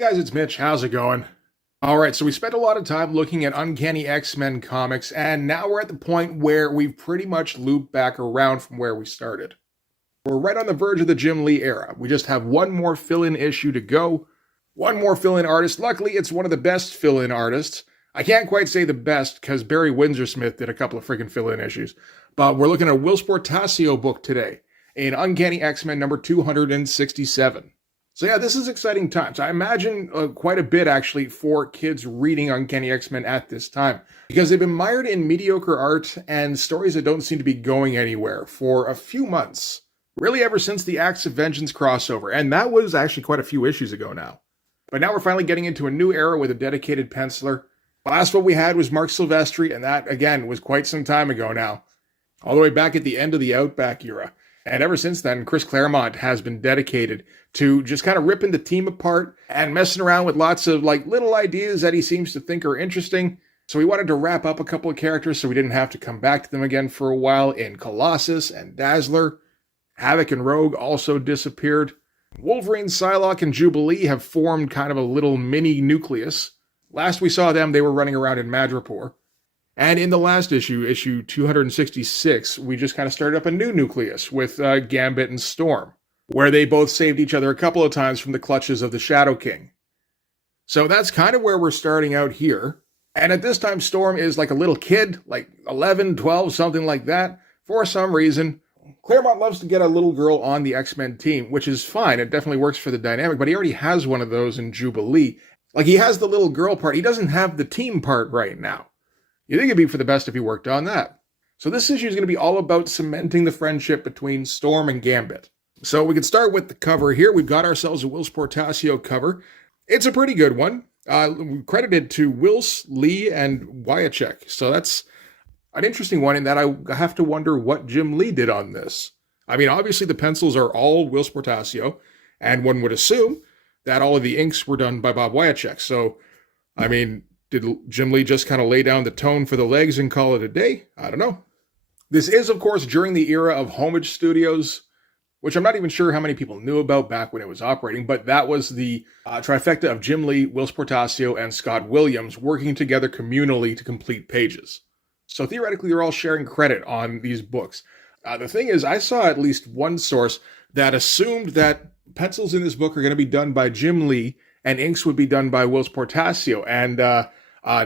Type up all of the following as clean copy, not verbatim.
guys, it's Mitch. How's it going? Alright, so we spent a lot of time looking at Uncanny X-Men comics, and now we're at the point where we've pretty much looped back around from where we started. We're right on the verge of the Jim Lee era. We just have one more fill-in issue to go. One more fill-in artist. Luckily, it's one of the best fill-in artists. I can't quite say the best, because Barry Windsor-Smith did a couple of freaking fill-in issues. But we're looking at a Whilce Portacio book today, in Uncanny X-Men number 267. So yeah, this is exciting times. I imagine quite a bit, actually, for kids reading Uncanny X-Men at this time. Because they've been mired in mediocre art and stories that don't seem to be going anywhere for a few months. Really ever since the Acts of Vengeance crossover. And that was actually quite a few issues ago now. But now we're finally getting into a new era with a dedicated penciler. Last one we had was Mark Silvestri, and that, again, was quite some time ago now. All the way back at the end of the Outback era. And ever since then, Chris Claremont has been dedicated to just kind of ripping the team apart and messing around with lots of little ideas that he seems to think are interesting. So we wanted to wrap up a couple of characters so we didn't have to come back to them again for a while in Colossus and Dazzler. Havoc and Rogue also disappeared. Wolverine, Psylocke, and Jubilee have formed kind of a little mini nucleus. Last we saw them, they were running around in Madripoor. And in the last issue, issue 266, we just kind of started up a new nucleus with Gambit and Storm, where they both saved each other a couple of times from the clutches of the Shadow King. So that's kind of where we're starting out here. And at this time, Storm is like a little kid, like 11, 12, something like that. For some reason, Claremont loves to get a little girl on the X-Men team, which is fine. It definitely works for the dynamic, but he already has one of those in Jubilee. He has the little girl part. He doesn't have the team part right now. You think it'd be for the best if he worked on that. So this issue is going to be all about cementing the friendship between Storm and Gambit. So we can start with the cover here. We've got ourselves a Whilce Portacio cover. It's a pretty good one. Credited to Whilce, Lee, and Wyacek. So that's an interesting one in that I have to wonder what Jim Lee did on this. I mean, obviously the pencils are all Whilce Portacio, and one would assume that all of the inks were done by Bob Wyacek. So, I mean, did Jim Lee just kind of lay down the tone for the legs and call it a day? I don't know. This is, of course, during the era of Homage Studios, which I'm not even sure how many people knew about back when it was operating, but that was the trifecta of Jim Lee, Whilce Portacio, and Scott Williams working together communally to complete pages. So theoretically, they're all sharing credit on these books. The thing is, I saw at least one source that assumed that pencils in this book are going to be done by Jim Lee and inks would be done by Whilce Portacio. And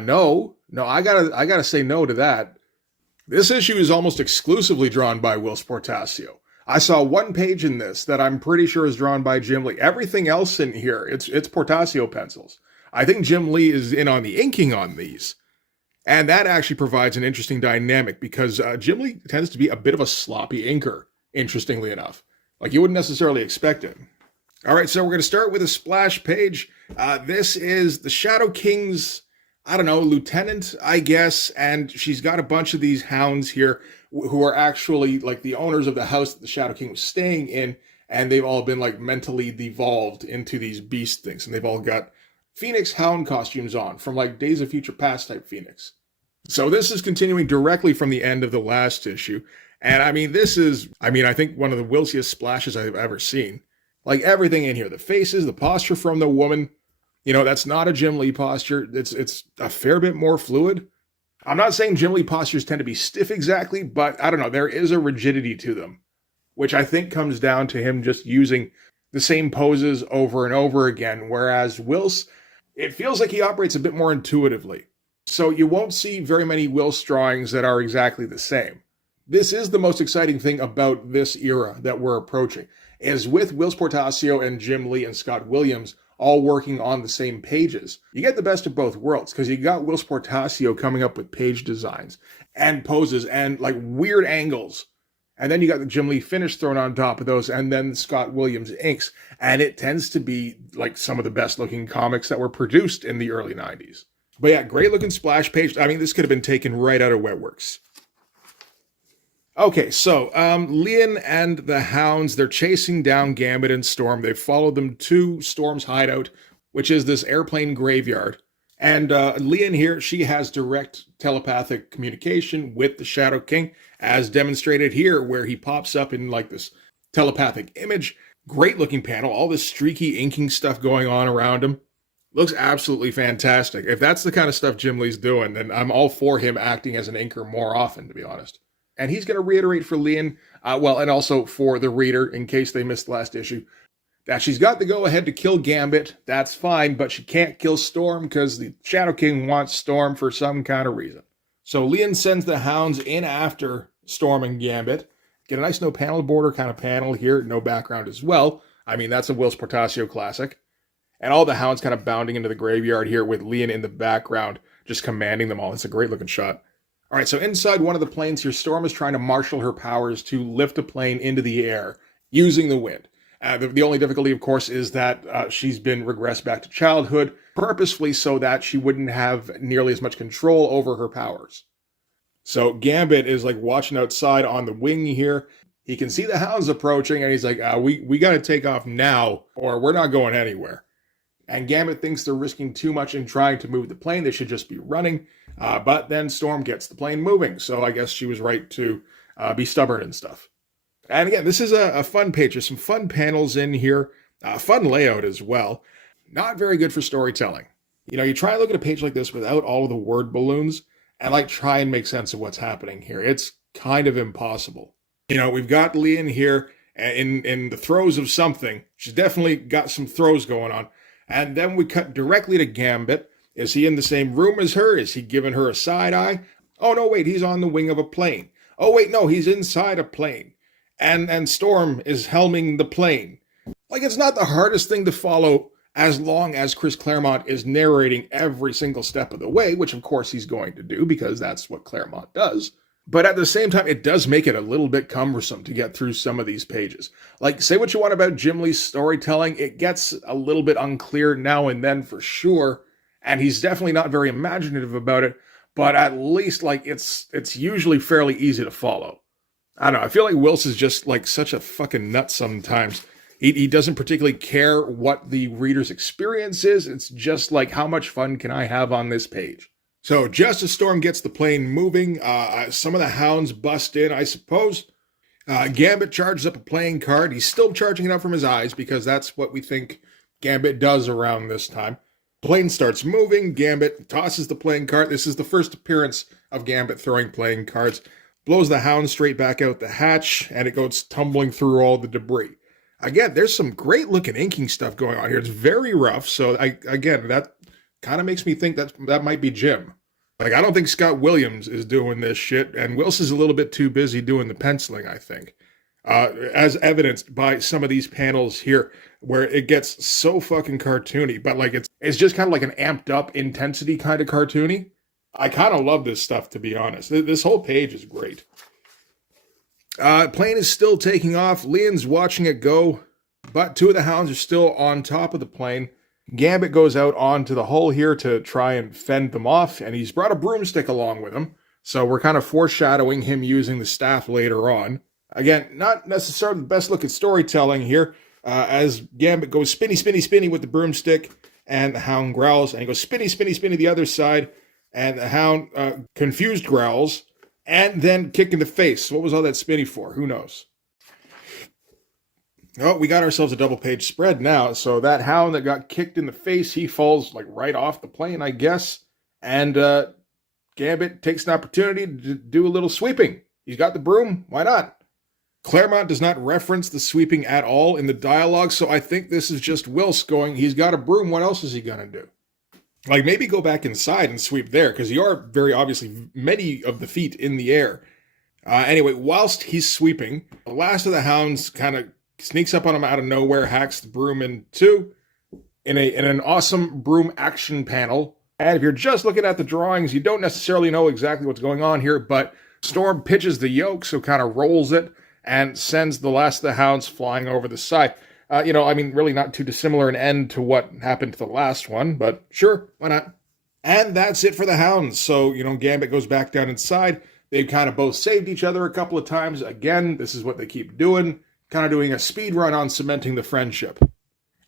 no, I gotta say no to that. This issue is almost exclusively drawn by Whilce Portacio. I saw one page in this that I'm pretty sure is drawn by Jim Lee. Everything else in here, it's Portacio pencils. I think Jim Lee is in on the inking on these. And that actually provides an interesting dynamic because Jim Lee tends to be a bit of a sloppy inker, interestingly enough. You wouldn't necessarily expect it. All right, so we're going to start with a splash page. This is the Shadow King's, lieutenant, I guess, and she's got a bunch of these hounds here who are actually the owners of the house that the Shadow King was staying in, and they've all been mentally devolved into these beast things, and they've all got Phoenix hound costumes on from Days of Future Past type Phoenix. So this is continuing directly from the end of the last issue, and this is, I think one of the Whilciest splashes I've ever seen. Everything in here, the faces, the posture from the woman, that's not a Jim Lee posture. It's a fair bit more fluid. I'm not saying Jim Lee postures tend to be stiff exactly, but I don't know, there is a rigidity to them, which I think comes down to him just using the same poses over and over again, whereas Whilce, it feels like he operates a bit more intuitively. So you won't see very many Whilce drawings that are exactly the same. This is the most exciting thing about this era that we're approaching, is with Whilce Portacio and Jim Lee and Scott Williams all working on the same pages. You get the best of both worlds, because you got Whilce Portacio coming up with page designs and poses and weird angles. And then you got the Jim Lee finish thrown on top of those, and then Scott Williams inks. And it tends to be some of the best looking comics that were produced in the early 90s. But yeah, great looking splash page. This could have been taken right out of Wetworks. Okay, so Lian and the Hounds, they're chasing down Gambit and Storm. They've followed them to Storm's hideout, which is this airplane graveyard. And Lian here, she has direct telepathic communication with the Shadow King, as demonstrated here, where he pops up in this telepathic image. Great looking panel, all this streaky inking stuff going on around him. Looks absolutely fantastic. If that's the kind of stuff Jim Lee's doing, then I'm all for him acting as an inker more often, to be honest. And he's going to reiterate for Lian, and also for the reader, in case they missed the last issue, that she's got the go-ahead to kill Gambit. That's fine, but she can't kill Storm because the Shadow King wants Storm for some kind of reason. So Lian sends the hounds in after Storm and Gambit. Get a nice no panel border kind of panel here, no background as well. I mean, that's a Whilce Portacio classic. And all the hounds kind of bounding into the graveyard here with Lian in the background, just commanding them all. It's a great looking shot. All right, so inside one of the planes here, Storm is trying to marshal her powers to lift a plane into the air using the wind. The only difficulty, of course, is that she's been regressed back to childhood, purposefully so that she wouldn't have nearly as much control over her powers. So Gambit is like watching outside on the wing here. He can see the hounds approaching, and he's like, we got to take off now, or we're not going anywhere. And Gambit thinks they're risking too much in trying to move the plane. They should just be running. But then Storm gets the plane moving. So I guess she was right to be stubborn and stuff. And again, this is a fun page. There's some fun panels in here. Fun layout as well. Not very good for storytelling. You know, you try and look at a page like this without all of the word balloons and like try and make sense of what's happening here. It's kind of impossible. You know, we've got Lian here in the throes of something. She's definitely got some throws going on. And then we cut directly to Gambit. Is he in the same room as her? Is he giving her a side eye? Oh, no, wait, he's on the wing of a plane. Oh, wait, no, he's inside a plane. And Storm is helming the plane. Like, it's not the hardest thing to follow as long as Chris Claremont is narrating every single step of the way, which of course he's going to do because that's what Claremont does. But at the same time, it does make it a little bit cumbersome to get through some of these pages. Like, say what you want about Jim Lee's storytelling, it gets a little bit unclear now and then for sure, and he's definitely not very imaginative about it, but at least, like, it's usually fairly easy to follow. I don't know, I feel like Whilce is just, like, such a fucking nut sometimes. He doesn't particularly care what the reader's experience is, it's just like, how much fun can I have on this page? So just as Storm gets the plane moving, some of the hounds bust in, I suppose. Gambit charges up a playing card. He's still charging it up from his eyes because that's what we think Gambit does around this time. Plane starts moving. Gambit tosses the playing card. This is the first appearance of Gambit throwing playing cards. Blows the hound straight back out the hatch, and it goes tumbling through all the debris. Again, there's some great looking inking stuff going on here. It's very rough. So that kind of makes me think that might be Jim. Like, I don't think Scott Williams is doing this shit, and Whilce is a little bit too busy doing the penciling, I think. As evidenced by some of these panels here, where it gets so fucking cartoony, but like it's just kind of like an amped up intensity kind of cartoony. I kind of love this stuff, to be honest. This whole page is great. Plane is still taking off. Lian's watching it go, but two of the hounds are still on top of the plane. Gambit goes out onto the hull here to try and fend them off, and he's brought a broomstick along with him, so we're kind of foreshadowing him using the staff later on. Again, not necessarily the best look at storytelling here, as Gambit goes spinny, spinny, spinny with the broomstick, and the hound growls, and he goes spinny, spinny, spinny the other side, and the hound confused growls, and then kick in the face. What was all that spinny for? Who knows? Oh, we got ourselves a double-page spread now. So that hound that got kicked in the face, he falls like right off the plane, I guess. And Gambit takes an opportunity to do a little sweeping. He's got the broom. Why not? Claremont does not reference the sweeping at all in the dialogue, so I think this is just Whilce going, he's got a broom, what else is he going to do? Like, maybe go back inside and sweep there, because you are very obviously many of the feet in the air. Anyway, whilst he's sweeping, the last of the hounds kind of sneaks up on him out of nowhere, hacks the broom in two in an awesome broom action panel. And if you're just looking at the drawings, you don't necessarily know exactly what's going on here, but Storm pitches the yoke, so kind of rolls it, and sends the last of the hounds flying over the side. Really not too dissimilar an end to what happened to the last one, but sure, why not? And that's it for the hounds. So, Gambit goes back down inside. They've kind of both saved each other a couple of times. Again, this is what they keep doing. Kind of doing a speed run on cementing the friendship.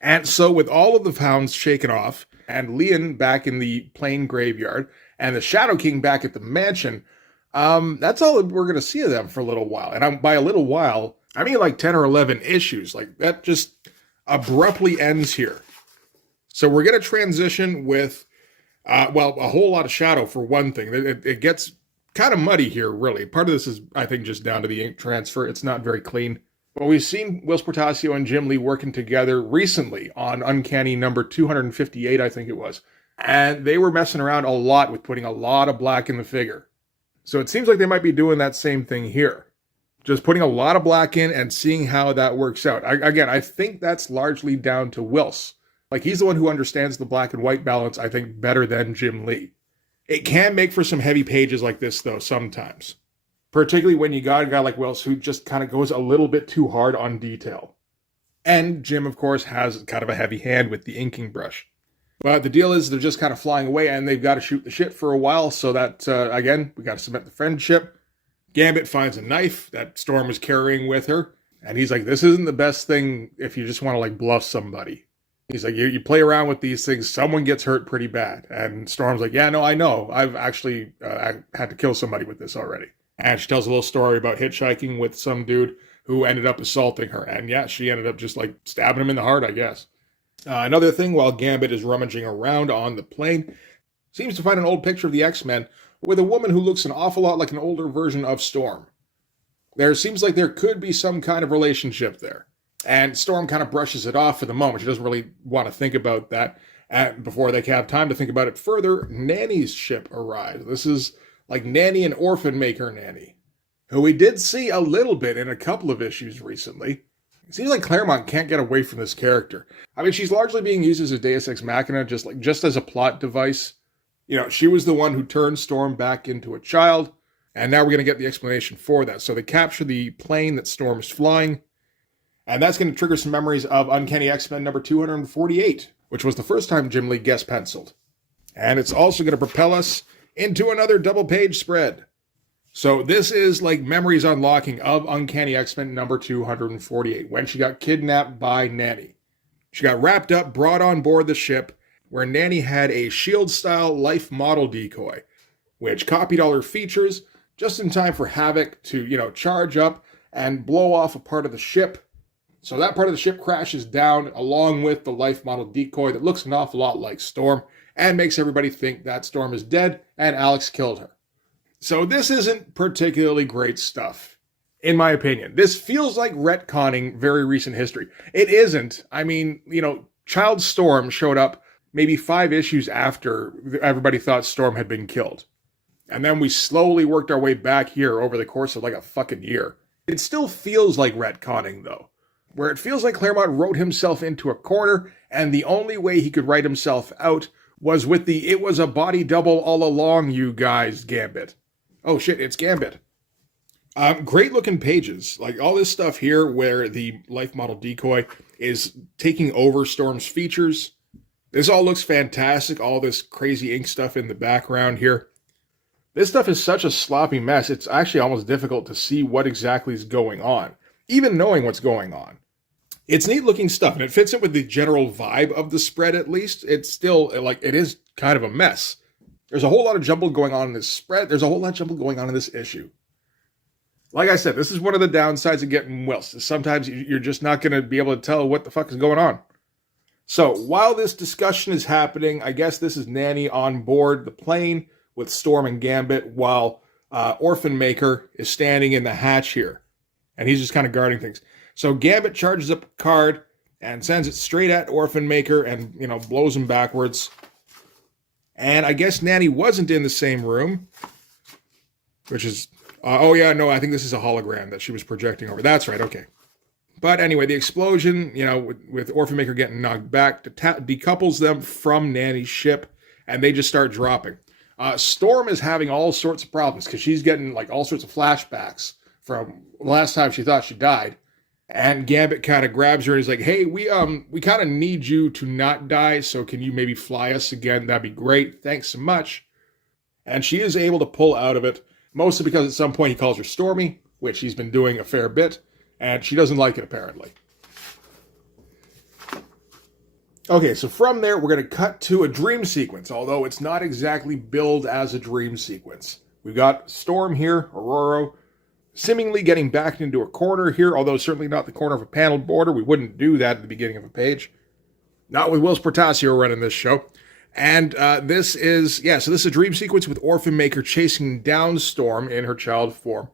And so with all of the hounds shaken off, and Lian back in the plane graveyard, and the Shadow King back at the mansion, that's all we're going to see of them for a little while. And by a little while, I mean like 10 or 11 issues. Like, that just abruptly ends here. So we're going to transition with, well, a whole lot of shadow for one thing. It gets kind of muddy here, really. Part of this is, I think, just down to the ink transfer. It's not very clean. But we've seen Whilce Portacio and Jim Lee working together recently on Uncanny number 258, I think it was. And they were messing around a lot with putting a lot of black in the figure. So it seems like they might be doing that same thing here. Just putting a lot of black in and seeing how that works out. I think that's largely down to Whilce. Like, he's the one who understands the black and white balance, I think, better than Jim Lee. It can make for some heavy pages like this, though, sometimes. Particularly when you got a guy like Whilce who just kind of goes a little bit too hard on detail. And Jim, of course, has kind of a heavy hand with the inking brush. But the deal is they're just kind of flying away and they've got to shoot the shit for a while. So that, again, we got to cement the friendship. Gambit finds a knife that Storm was carrying with her. And he's like, this isn't the best thing if you just want to, like, bluff somebody. He's like, you play around with these things, someone gets hurt pretty bad. And Storm's like, yeah, no, I know. I've actually had to kill somebody with this already. And she tells a little story about hitchhiking with some dude who ended up assaulting her. And yeah, she ended up just like stabbing him in the heart, I guess. Another thing, while Gambit is rummaging around on the plane, seems to find an old picture of the X-Men with a woman who looks an awful lot like an older version of Storm. There seems like there could be some kind of relationship there. And Storm kind of brushes it off for the moment. She doesn't really want to think about that. And before they can have time to think about it further, Nanny's ship arrives. This is like Nanny and Orphan Maker Nanny, who we did see a little bit in a couple of issues recently. It seems like Claremont can't get away from this character. I mean, she's largely being used as a Deus Ex Machina, just as a plot device. You know, she was the one who turned Storm back into a child, and now we're going to get the explanation for that. So they capture the plane that Storm's flying, and that's going to trigger some memories of Uncanny X-Men number 248, which was the first time Jim Lee guest penciled. And it's also going to propel us into another double-page spread. So this is like memories unlocking of Uncanny X-Men number 248, when she got kidnapped by Nanny. She got wrapped up, brought on board the ship, where Nanny had a SHIELD-style life model decoy, which copied all her features just in time for Havoc to, charge up and blow off a part of the ship. So that part of the ship crashes down along with the life model decoy that looks an awful lot like Storm, and makes everybody think that Storm is dead and Alex killed her. So this isn't particularly great stuff, in my opinion. This feels like retconning very recent history. It isn't. I mean, Child Storm showed up maybe 5 issues after everybody thought Storm had been killed. And then we slowly worked our way back here over the course of like a fucking year. It still feels like retconning, though, where it feels like Claremont wrote himself into a corner, and the only way he could write himself out was with the "it was a body double all along, you guys" Gambit. Oh shit, it's Gambit. Great looking pages. Like all this stuff here where the life model decoy is taking over Storm's features. This all looks fantastic. All this crazy ink stuff in the background here. This stuff is such a sloppy mess. It's actually almost difficult to see what exactly is going on, even knowing what's going on. It's neat looking stuff, and it fits in with the general vibe of the spread, at least. It's still, it is kind of a mess. There's a whole lot of jumble going on in this spread. There's a whole lot of jumble going on in this issue. Like I said, this is one of the downsides of getting Whilce. Sometimes you're just not going to be able to tell what the fuck is going on. So, while this discussion is happening, I guess this is Nanny on board the plane with Storm and Gambit, while Orphan Maker is standing in the hatch here. And he's just kind of guarding things. So Gambit charges up a card and sends it straight at Orphan Maker and, blows him backwards. And I guess Nanny wasn't in the same room, which is, I think this is a hologram that she was projecting over. That's right, okay. But anyway, the explosion, with Orphan Maker getting knocked back, decouples them from Nanny's ship, and they just start dropping. Storm is having all sorts of problems because she's getting all sorts of flashbacks from last time she thought she died. And Gambit kind of grabs her and he's like, hey, we kind of need you to not die, so can you maybe fly us again? That'd be great. Thanks so much. And she is able to pull out of it, mostly because at some point he calls her Stormy, which he's been doing a fair bit, and she doesn't like it, apparently. Okay, so from there, we're going to cut to a dream sequence, although it's not exactly billed as a dream sequence. We've got Storm here, Aurora, seemingly getting backed into a corner here, although certainly not the corner of a paneled border. We wouldn't do that at the beginning of a page. Not with Whilce Portacio running this show. And this is a dream sequence with Orphan Maker chasing down Storm in her child form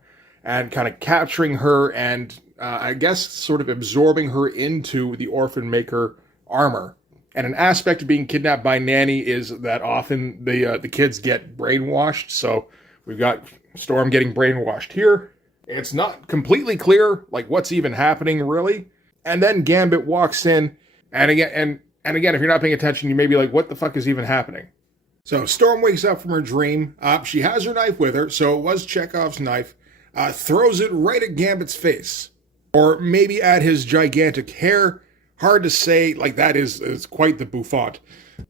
and kind of capturing her and I guess sort of absorbing her into the Orphan Maker armor. And an aspect of being kidnapped by Nanny is that often the kids get brainwashed. So we've got Storm getting brainwashed here. It's not completely clear like what's even happening really. And then Gambit walks in, and again, if you're not paying attention, you may be like, what the fuck is even happening? So Storm wakes up from her dream. She has her knife with her, so it was Chekhov's knife. Throws it right at Gambit's face. Or maybe at his gigantic hair. Hard to say, like that is quite the bouffant.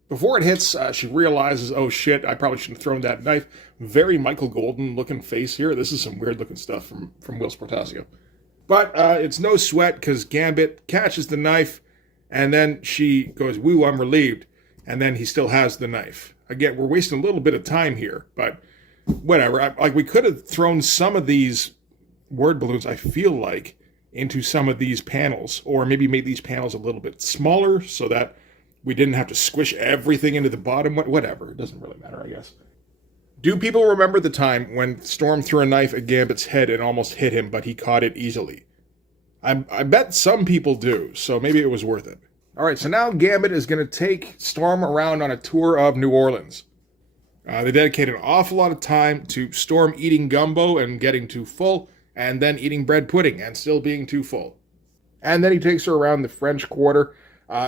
Before it hits, she realizes, oh shit, I probably shouldn't have thrown that knife. Very Michael Golden looking face here. This is some weird looking stuff from Whilce Portacio. But it's no sweat because Gambit catches the knife and then she goes, woo, I'm relieved. And then he still has the knife. Again, we're wasting a little bit of time here, but whatever. We could have thrown some of these word balloons, I feel like, into some of these panels, or maybe made these panels a little bit smaller so that we didn't have to squish everything into the bottom. Whatever. It doesn't really matter, I guess. Do people remember the time when Storm threw a knife at Gambit's head and almost hit him, but he caught it easily? I bet some people do, so maybe it was worth it. All right, so now Gambit is going to take Storm around on a tour of New Orleans. They dedicate an awful lot of time to Storm eating gumbo and getting too full, and then eating bread pudding and still being too full. And then he takes her around the French Quarter.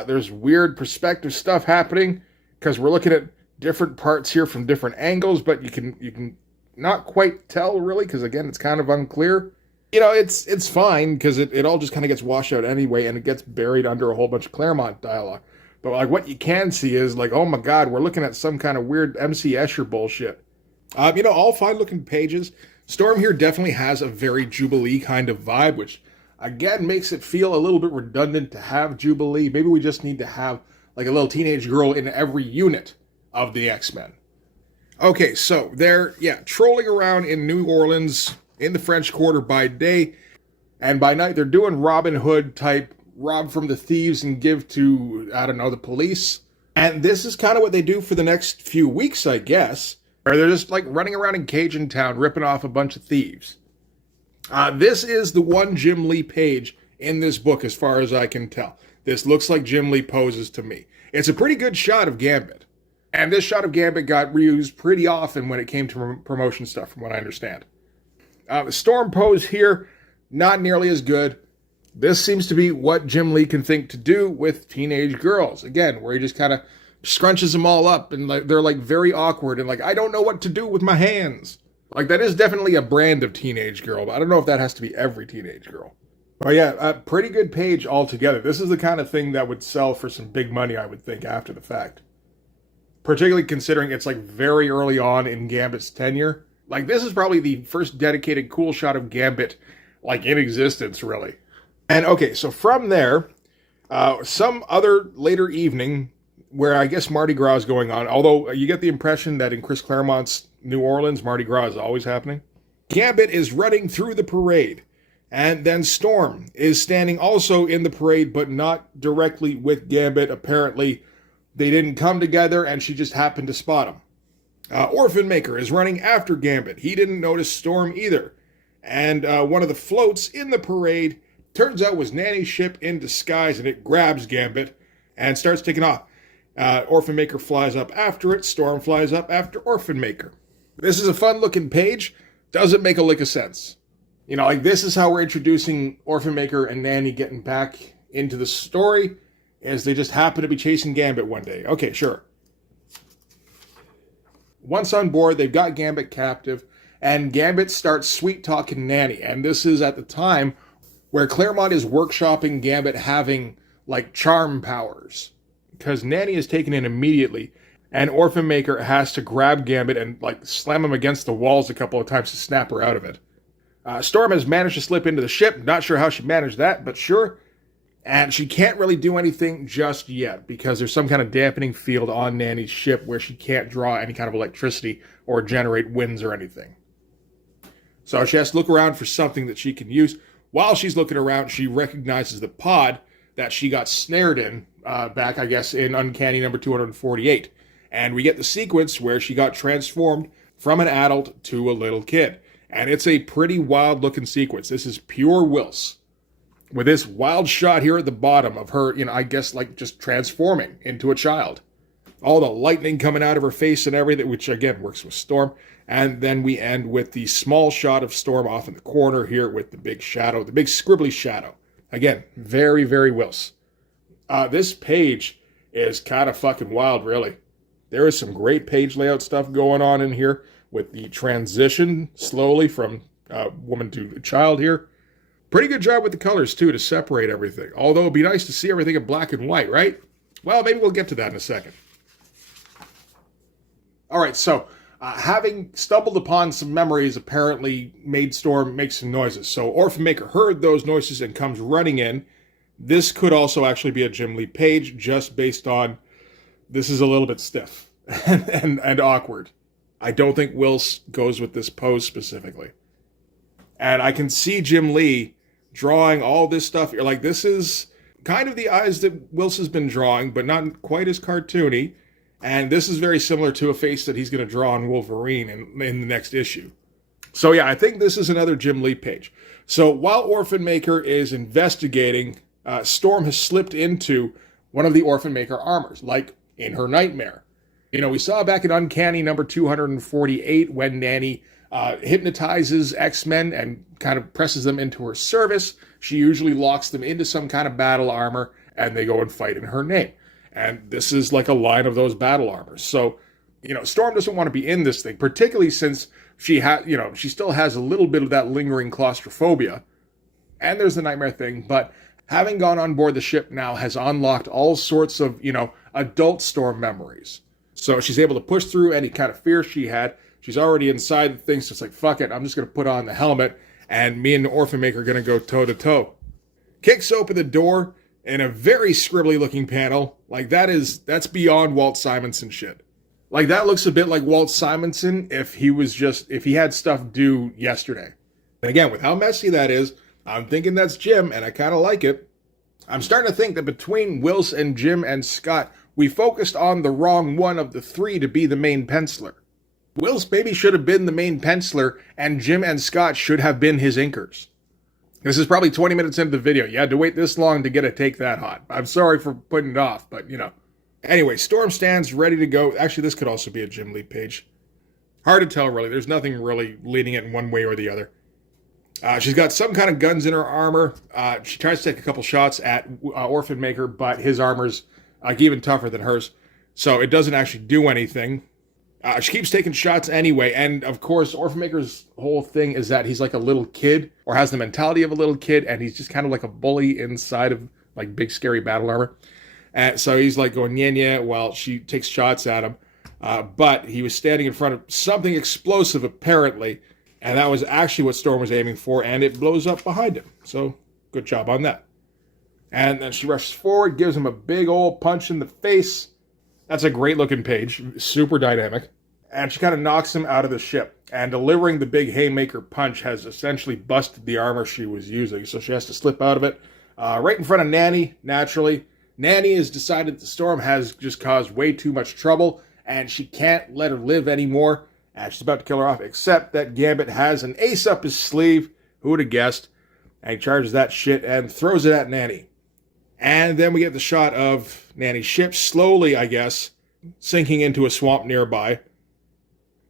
There's weird perspective stuff happening because we're looking at different parts here from different angles, but you can not quite tell really because again it's kind of unclear. You know, it's fine because it all just kind of gets washed out anyway, and it gets buried under a whole bunch of Claremont dialogue. But like what you can see is like, oh my God, we're looking at some kind of weird MC Escher bullshit. All fine looking pages. Storm here definitely has a very Jubilee kind of vibe, which again makes it feel a little bit redundant to have Jubilee. Maybe we just need to have like a little teenage girl in every unit of the X-Men. Okay, so they're, trolling around in New Orleans in the French Quarter by day, and by night they're doing Robin Hood type rob from the thieves and give to, I don't know, the police. And this is kind of what they do for the next few weeks, I guess, where they're just like running around in Cajun Town ripping off a bunch of thieves. This is the one Jim Lee page in this book as far as I can tell. This looks like Jim Lee poses to me. It's a pretty good shot of Gambit. And this shot of Gambit got reused pretty often when it came to promotion stuff, from what I understand. The Storm pose here, not nearly as good. This seems to be what Jim Lee can think to do with teenage girls. Again, where he just kind of scrunches them all up and like they're like very awkward and like, I don't know what to do with my hands. Like that is definitely a brand of teenage girl, but I don't know if that has to be every teenage girl. But yeah, a pretty good page altogether. This is the kind of thing that would sell for some big money, I would think, after the fact. Particularly considering it's like very early on in Gambit's tenure. Like this is probably the first dedicated cool shot of Gambit like in existence, really. And okay, so from there, some other later evening where I guess Mardi Gras is going on, although you get the impression that in Chris Claremont's New Orleans, Mardi Gras is always happening. Gambit is running through the parade, and then Storm is standing also in the parade, but not directly with Gambit. Apparently, they didn't come together, and she just happened to spot him. Orphan Maker is running after Gambit. He didn't notice Storm either. And one of the floats in the parade turns out was Nanny's ship in disguise, and it grabs Gambit and starts taking off. Orphan Maker flies up after it. Storm flies up after Orphan Maker. This is a fun-looking page. Doesn't make a lick of sense. You know, like this is how we're introducing Orphan Maker and Nanny getting back into the story, as they just happen to be chasing Gambit one day. Okay, sure. Once on board, they've got Gambit captive, and Gambit starts sweet-talking Nanny. And this is at the time where Claremont is workshopping Gambit having, like, charm powers. Because Nanny is taken in immediately, and Orphan Maker has to grab Gambit and, like, slam him against the walls a couple of times to snap her out of it. Storm has managed to slip into the ship. Not sure how she managed that, but sure. And she can't really do anything just yet because there's some kind of dampening field on Nanny's ship where she can't draw any kind of electricity or generate winds or anything. So she has to look around for something that she can use. While she's looking around, she recognizes the pod that she got snared in back, I guess, in Uncanny number 248. And we get the sequence where she got transformed from an adult to a little kid. And it's a pretty wild looking sequence. This is pure Whilce. With this wild shot here at the bottom of her, I guess like just transforming into a child. All the lightning coming out of her face and everything, which again works with Storm. And then we end with the small shot of Storm off in the corner here with the big shadow, the big scribbly shadow. Again, very, very Whilce. This page is kind of fucking wild, really. There is some great page layout stuff going on in here with the transition slowly from woman to child here. Pretty good job with the colors, too, to separate everything. Although it'd be nice to see everything in black and white, right? Well, maybe we'll get to that in a second. All right, so having stumbled upon some memories apparently made Storm make some noises. So Orphan Maker heard those noises and comes running in. This could also actually be a Jim Lee page just based on this is a little bit stiff and awkward. I don't think Whilce goes with this pose specifically. And I can see Jim Lee drawing all this stuff. You're like, this is kind of the eyes that Whilce has been drawing, but not quite as cartoony. And this is very similar to a face that he's going to draw on Wolverine in the next issue. So yeah, I think this is another Jim Lee page. So while Orphan Maker is investigating, Storm has slipped into one of the Orphan Maker armors, like in her nightmare. We saw back in Uncanny number 248 when Nanny hypnotizes X-Men and kind of presses them into her service. She usually locks them into some kind of battle armor and they go and fight in her name. And this is like a line of those battle armors. So, Storm doesn't want to be in this thing, particularly since she she still has a little bit of that lingering claustrophobia. And there's the nightmare thing. But having gone on board the ship now has unlocked all sorts of, adult Storm memories. So she's able to push through any kind of fear she had. She's already inside the thing, so it's like, fuck it, I'm just going to put on the helmet, and me and the Orphan Maker are going to go toe-to-toe. Kicks open the door in a very scribbly-looking panel. Like, that's beyond Walt Simonson shit. Like, that looks a bit like Walt Simonson if he had stuff due yesterday. And again, with how messy that is, I'm thinking that's Jim, and I kind of like it. I'm starting to think that between Whilce and Jim and Scott, we focused on the wrong one of the three to be the main penciler. Whilce maybe should have been the main penciler, and Jim and Scott should have been his inkers. This is probably 20 minutes into the video. You had to wait this long to get a take that hot. I'm sorry for putting it off, but Anyway, Storm stands ready to go. Actually, this could also be a Jim Lee page. Hard to tell, really. There's nothing really leading it in one way or the other. She's got some kind of guns in her armor. She tries to take a couple shots at Orphan Maker, but his armor's even tougher than hers. So it doesn't actually do anything. She keeps taking shots anyway, and of course, Orphan Maker's whole thing is that he's like a little kid, or has the mentality of a little kid, and he's just kind of like a bully inside of like big scary battle armor. And so he's like going yeah while she takes shots at him. But he was standing in front of something explosive apparently, and that was actually what Storm was aiming for, and it blows up behind him. So good job on that. And then she rushes forward, gives him a big old punch in the face. That's a great looking page, super dynamic. And she kind of knocks him out of the ship. And delivering the big haymaker punch has essentially busted the armor she was using. So she has to slip out of it. Right in front of Nanny, naturally. Nanny has decided the Storm has just caused way too much trouble. And she can't let her live anymore. And she's about to kill her off. Except that Gambit has an ace up his sleeve. Who would have guessed? And he charges that shit and throws it at Nanny. And then we get the shot of Nanny's ship slowly, I guess, sinking into a swamp nearby.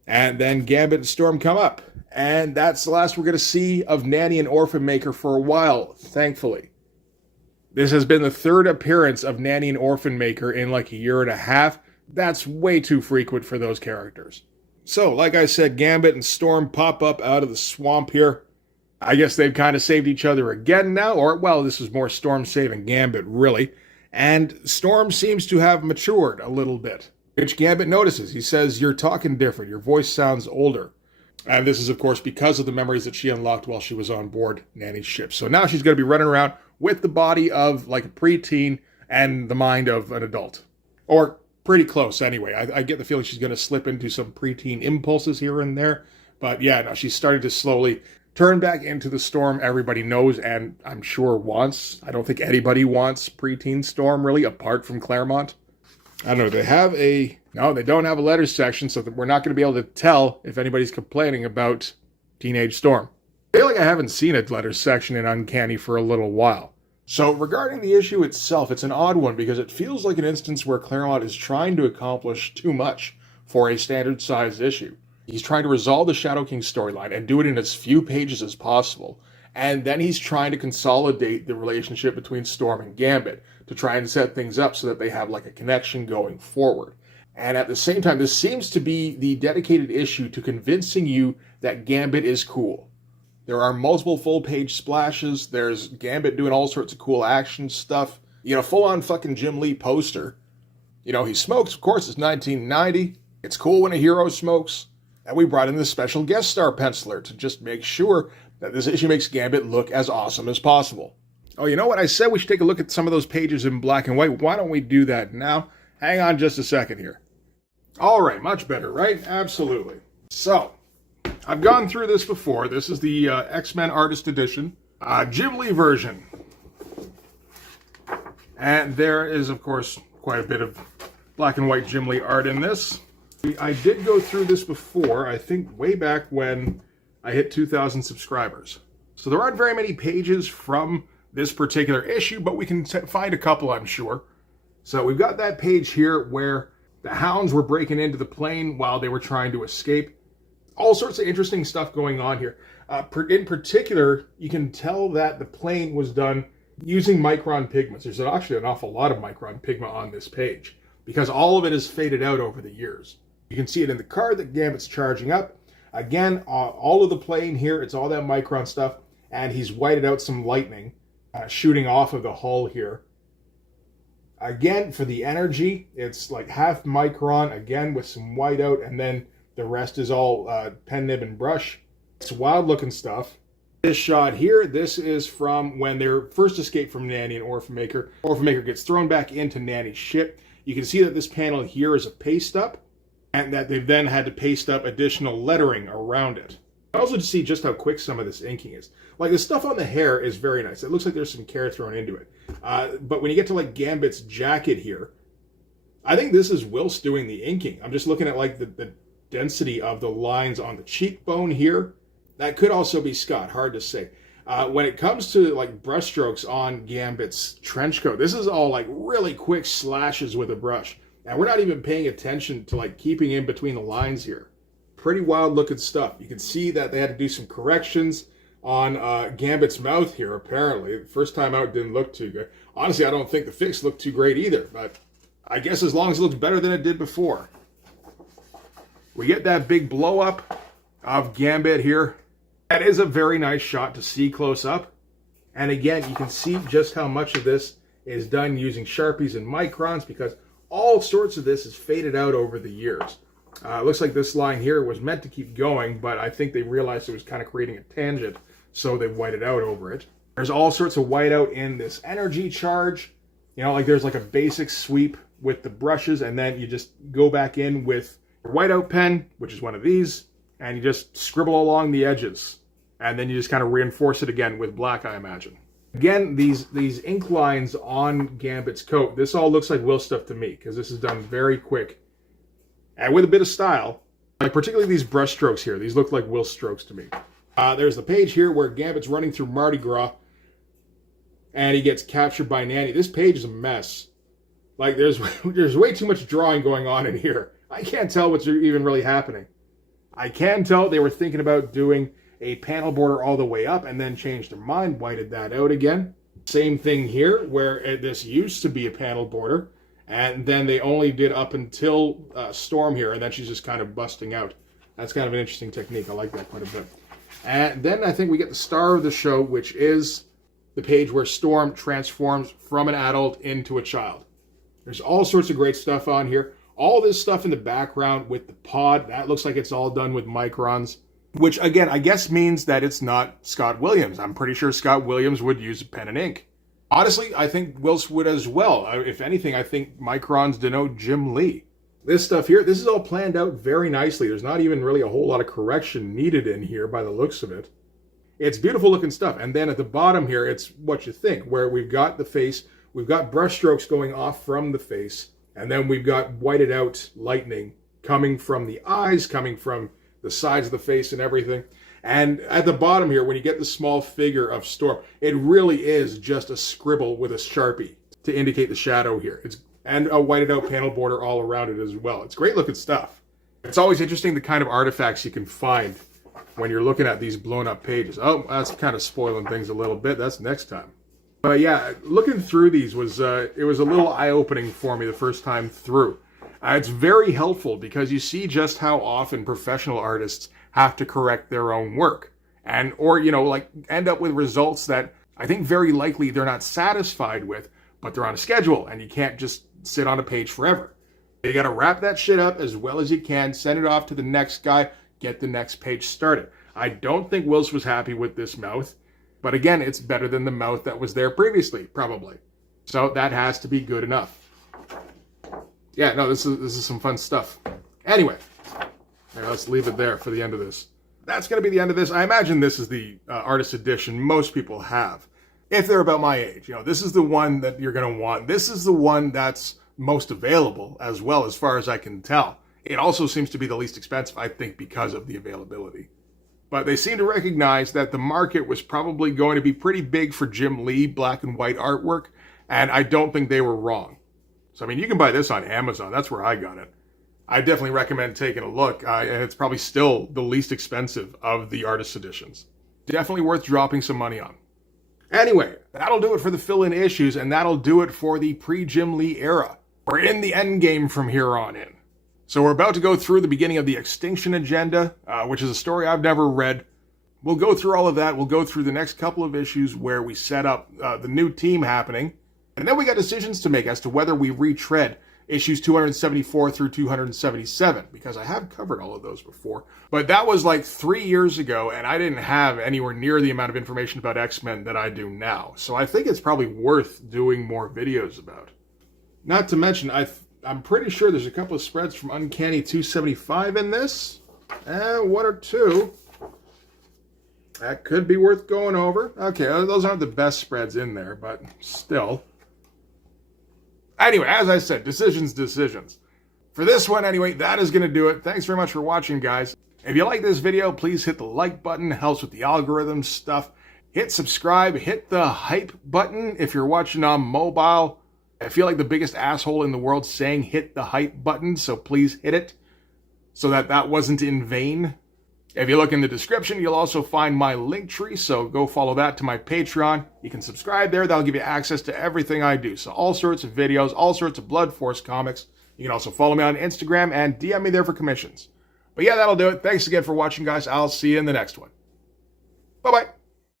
And then Gambit and Storm come up. And that's the last we're going to see of Nanny and Orphan Maker for a while, thankfully. This has been the third appearance of Nanny and Orphan Maker in like a year and a half. That's way too frequent for those characters. So, like I said, Gambit and Storm pop up out of the swamp here. I guess they've kind of saved each other again now, or, well, this is more Storm saving Gambit, really. And Storm seems to have matured a little bit, which Gambit notices. He says, "You're talking different. Your voice sounds older." And this is, of course, because of the memories that she unlocked while she was on board Nanny's ship. So now she's going to be running around with the body of, like, a preteen and the mind of an adult. Or pretty close, anyway. I get the feeling she's going to slip into some preteen impulses here and there. But, yeah, no, she's starting to slowly turn back into the Storm everybody knows and I'm sure wants. I don't think anybody wants preteen Storm, really, apart from Claremont. I don't know, they have a... No, they don't have a letters section, so that we're not going to be able to tell if anybody's complaining about Teenage Storm. I feel like I haven't seen a letters section in Uncanny for a little while. So regarding the issue itself, it's an odd one because it feels like an instance where Claremont is trying to accomplish too much for a standard-sized issue. He's trying to resolve the Shadow King storyline and do it in as few pages as possible. And then he's trying to consolidate the relationship between Storm and Gambit to try and set things up so that they have like a connection going forward. And at the same time, this seems to be the dedicated issue to convincing you that Gambit is cool. There are multiple full-page splashes. There's Gambit doing all sorts of cool action stuff. You know, full-on fucking Jim Lee poster. You know, he smokes, of course, it's 1990. It's cool when a hero smokes. And we brought in this special guest star penciler to just make sure that this issue makes Gambit look as awesome as possible. Oh, you know what? I said we should take a look at some of those pages in black and white. Why don't we do that now? Hang on just a second here. All right, much better, right? Absolutely. So, I've gone through this before. This is the X-Men Artist Edition, Jim Lee version. And there is, of course, quite a bit of black and white Jim Lee art in this. I did go through this before, I think way back when I hit 2,000 subscribers. So there aren't very many pages from this particular issue, but we can find a couple, I'm sure. So we've got that page here where the Hounds were breaking into the plane while they were trying to escape. All sorts of interesting stuff going on here. In particular, you can tell that the plane was done using micron pigments. There's actually an awful lot of micron pigment on this page because all of it is faded out over the years. You can see it in the card that Gambit's charging up. Again, all of the plane here, it's all that micron stuff, and he's whited out some lightning shooting off of the hull here. Again, for the energy, it's like half micron, again, with some whiteout, and then the rest is all pen nib and brush. It's wild looking stuff. This shot here, this is from when they first escaped from Nanny and Orphan Maker. Orphan Maker gets thrown back into Nanny's ship. You can see that this panel here is a paste up, and that they've then had to paste up additional lettering around it. Also to see just how quick some of this inking is. Like the stuff on the hair is very nice. It looks like there's some care thrown into it. But when you get to like Gambit's jacket here, I think this is Whilce doing the inking. I'm just looking at like the density of the lines on the cheekbone here. That could also be Scott, hard to say. When it comes to like brushstrokes on Gambit's trench coat, this is all like really quick slashes with a brush. And we're not even paying attention to like keeping in between the lines here. Pretty wild looking stuff. You can see that they had to do some corrections on Gambit's mouth here, apparently. First time out didn't look too good. Honestly, I don't think the fix looked too great either, but I guess as long as it looks better than it did before. We get that big blow up of Gambit here. That is a very nice shot to see close up. And again, you can see just how much of this is done using Sharpies and microns because all sorts of this is faded out over the years. It looks like this line here was meant to keep going, but I think they realized it was kind of creating a tangent, so they whited out over it. There's all sorts of whiteout in this energy charge. You know, like there's like a basic sweep with the brushes, and then you just go back in with your whiteout pen, which is one of these, and you just scribble along the edges. And then you just kind of reinforce it again with black, I imagine. Again, these ink lines on Gambit's coat, this all looks like Whilce stuff to me, because this is done very quick. And with a bit of style, like particularly these brush strokes here. These look like Whilce strokes to me. There's the page here where Gambit's running through Mardi Gras, and he gets captured by Nanny. This page is a mess. Like, there's way too much drawing going on in here. I can't tell what's even really happening. I can tell they were thinking about doing a panel border all the way up and then changed their mind, whited that out again. Same thing here, where this used to be a panel border, and then they only did up until Storm here, and then she's just kind of busting out. That's kind of an interesting technique. I like that quite a bit. And then I think we get the star of the show, which is the page where Storm transforms from an adult into a child. There's all sorts of great stuff on here. All this stuff in the background with the pod, that looks like it's all done with microns, which again, I guess means that it's not Scott Williams. I'm pretty sure Scott Williams would use a pen and ink. Honestly, I think Whilce would as well. If anything, I think microns denote Jim Lee. This stuff here, this is all planned out very nicely. There's not even really a whole lot of correction needed in here by the looks of it. It's beautiful looking stuff. And then at the bottom here, it's what you think, where we've got the face, we've got brush strokes going off from the face, and then we've got whited out lightning coming from the eyes, coming from the sides of the face and everything. And at the bottom here, when you get the small figure of Storm, it really is just a scribble with a Sharpie to indicate the shadow here. And a whited out panel border all around it as well. It's great looking stuff. It's always interesting the kind of artifacts you can find when you're looking at these blown up pages. Oh, that's kind of spoiling things a little bit. That's next time. But yeah, looking through these was it was a little eye-opening for me the first time through. It's very helpful because you see just how often professional artists have to correct their own work, and or like end up with results that I think very likely they're not satisfied with, but they're on a schedule and you can't just sit on a page forever. You got to wrap that shit up as well as you can, send it off to the next guy, get the next page started. I don't think Whilce was happy with this mouth, but again, it's better than the mouth that was there previously, probably. So that has to be good enough. Yeah, no, this is some fun stuff. Anyway, let's leave it there for the end of this. That's going to be the end of this. I imagine this is the artist edition most people have, if they're about my age. This is the one that you're going to want. This is the one that's most available as well, as far as I can tell. It also seems to be the least expensive, I think, because of the availability. But they seem to recognize that the market was probably going to be pretty big for Jim Lee black and white artwork, and I don't think they were wrong. So, I mean, you can buy this on Amazon. That's where I got it. I definitely recommend taking a look, and it's probably still the least expensive of the artist editions. Definitely worth dropping some money on. Anyway, that'll do it for the fill-in issues, and that'll do it for the pre-Jim Lee era. We're in the end game from here on in. So we're about to go through the beginning of the Extinction Agenda, which is a story I've never read. We'll go through all of that. We'll go through the next couple of issues where we set up the new team happening. And then we got decisions to make as to whether we retread issues 274 through 277, because I have covered all of those before. But that was like 3 years ago, and I didn't have anywhere near the amount of information about X-Men that I do now. So I think it's probably worth doing more videos about. Not to mention, I'm pretty sure there's a couple of spreads from Uncanny 275 in this. And one or two. That could be worth going over. Okay, those aren't the best spreads in there, but still. Anyway, as I said, decisions. For this one, anyway, that is going to do it. Thanks very much for watching, guys. If you like this video, please hit the like button. It helps with the algorithm stuff. Hit subscribe. Hit the hype button if you're watching on mobile. I feel like the biggest asshole in the world saying hit the hype button, so please hit it so that wasn't in vain. If you look in the description, you'll also find my link tree, so go follow that to my Patreon. You can subscribe there. That'll give you access to everything I do. So all sorts of videos, all sorts of Blood Force comics. You can also follow me on Instagram and DM me there for commissions. But yeah, that'll do it. Thanks again for watching, guys. I'll see you in the next one. Bye-bye.